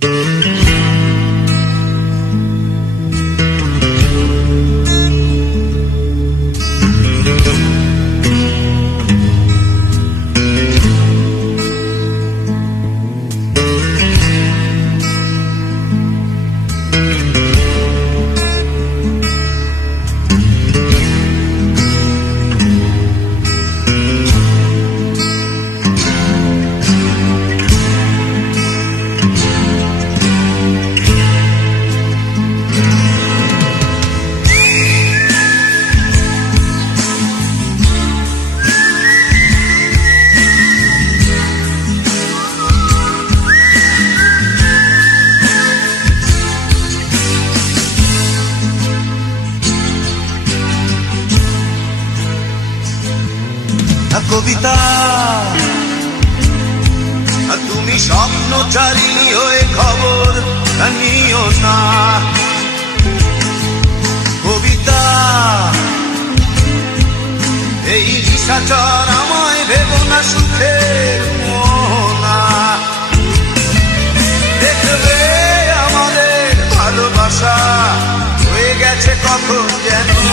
Mm-hmm. কবিতা। তুমি স্বপ্ন স্বপ্নচারিণী হয়ে খবর নিও না। কবিতা, এই নিশাচর আমায় ভেব না সুখের মোহনা দেখবে আমাদের ভালোবাসা হয়ে গেছে কখন যেন।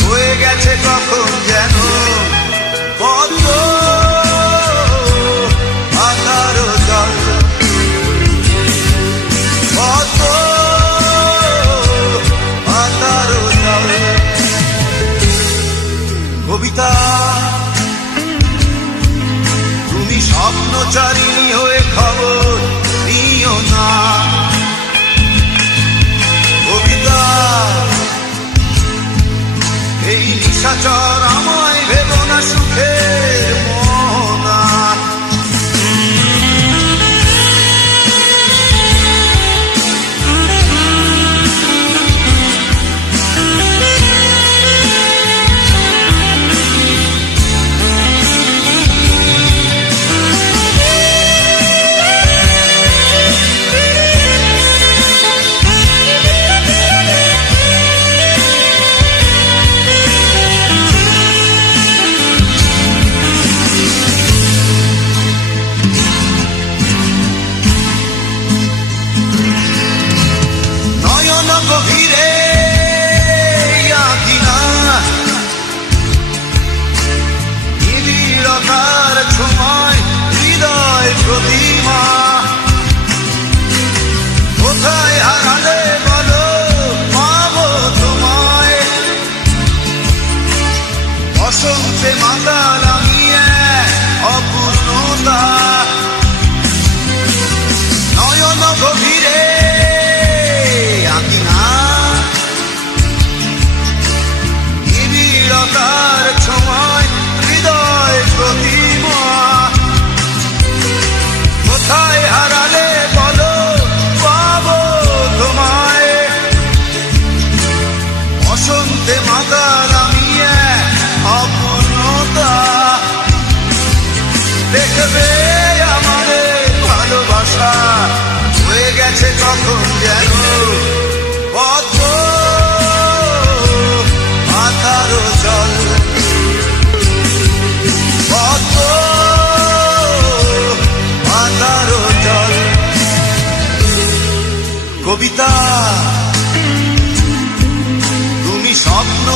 হয়ে গেছে কখন যেন পদ্ম আধার কবিতা তুমি স্বপ্নচারিণী হয়ে এই নয়ন গভীরে নিবিড়তার ছোঁয়ায় হৃদয় প্রতিমা।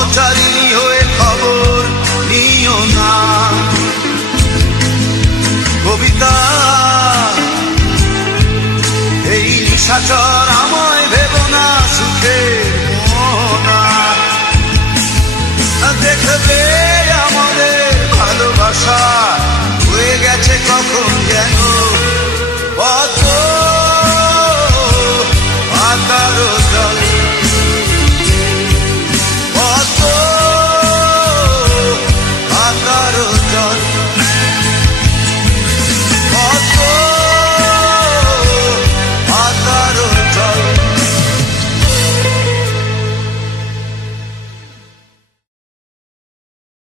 স্বপ্নচারিণী হয়ে খবর নিও না। কবিতা এই নিশাচর আমার